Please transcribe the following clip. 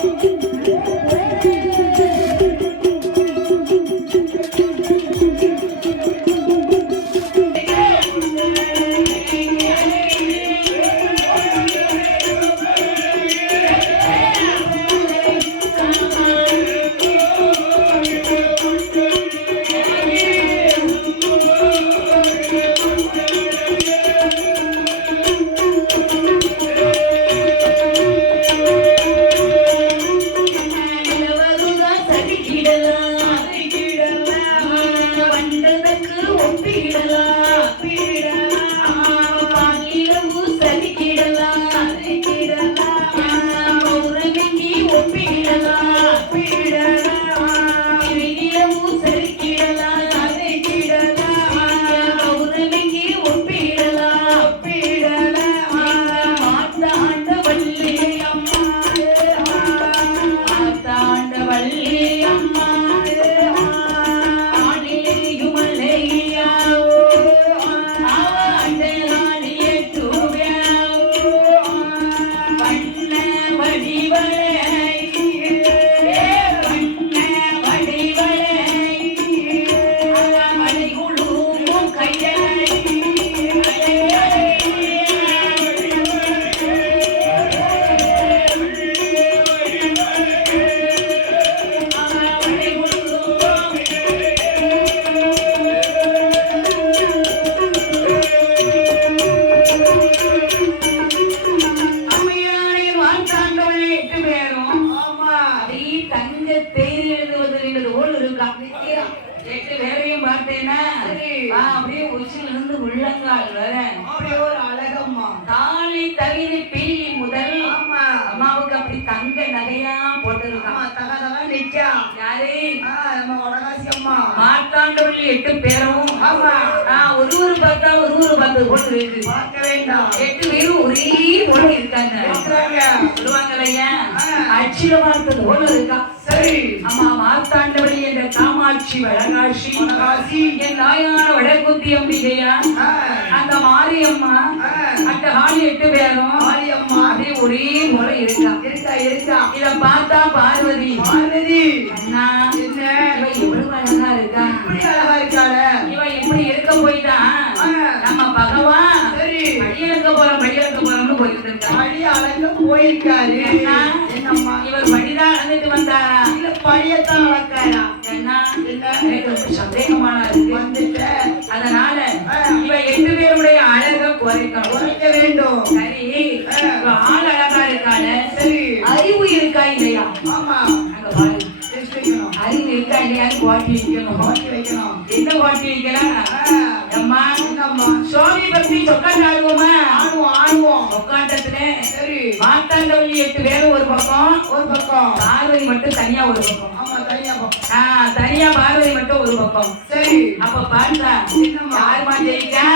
Thank you. இருக்கான் எட்டு பேரையும் பார்த்தேன்னா அப்படியே உச்சில இருந்து உள்ளங்கால் வர. தாலி தவிர பில்லி முதல். அம்மாவுக்கு அப்படி தங்க நகையா போட்டிருக்கான். யாரு? மார்த்தாண்டவள்ளி எட்டு பேரும். ஆ, ஒரு ஒரு பார்த்தா ஒரு ஒரு பார்த்தது போட்டு இருக்கு எட்டு பேரும் ஒரே போல இருக்காங்க சொல்லுவாங்கல்லையா அச்சில பார்த்தது போல இருக்கா சரி அம்மா மார்த்தாண்டவள்ளி என்ற காமாட்சி வளகாட்சி. என் தாயான வடக்குத்தி அம்பிகையா ஆ. அந்த மாரியம்மா. அந்த காளி எட்டு பேரும் மாரியம்மா. அப்படியே ஒரே போல இருக்கா இருக்கா இருக்கா இத பார்த்தா பார்வதி பார்வதி அண்ணா சரி. படியெடுக்க போறோம் படியெடுக்க போறோம்னு போயிட்டு இருக்கா படி அளக்க போயிருக்காரு என்னம்மா? இவர் படிதான் அழுந்துட்டு வந்தாரா இல்ல படியத்தான் அளக்காரா? என்ன? என்ன சந்தேகமான இருக்கு. வந்துட்ட. அதனால இவ எட்டு பேருடைய அழக குறைக்கணும். உரைக்க வேண்டும். சரி இவ ஆள் அழகா இருக்கால சரி. அறிவு இருக்கா இல்லையா? ஆமா. அங்க பாரு. டெஸ்ட் வைக்கணும் அறிவு இருக்கா இல்லையான்னு பாட்டி வைக்கணும். மாட்டி வைக்கணும். என்ன பாட்டி வைக்கலாம்? சுவாமி பக்தி சொக்காண்டு ஆடுவோமா ஆடுவோம். ஆடுவோம் சொக்காண்டத்துல சரி எட்டு பேரும் ஒரு பக்கம் ஒரு பக்கம். பார்வதி மட்டும் தனியா ஒரு பக்கம். ஆமா தனியா பக்கம். ஆ, தனியா பார்வதி மட்டும் ஒரு பக்கம். சரி. அப்ப பார்த்தா? யாருமா ஜெயிக்கா